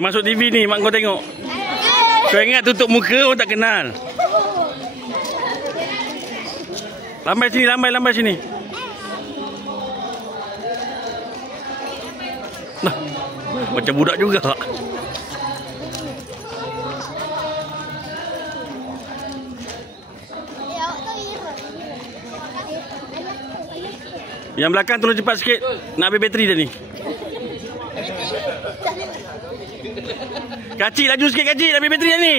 Masuk TV ni, mak kau tengok. Kau ingat tutup muka, orang tak kenal. Lambai sini, lambai sini. Nah, macam budak juga. Yang belakang tolong cepat sikit. Nak habis bateri dah ni. Kacik laju sikit, kacik. Dah habis bateri dah ni.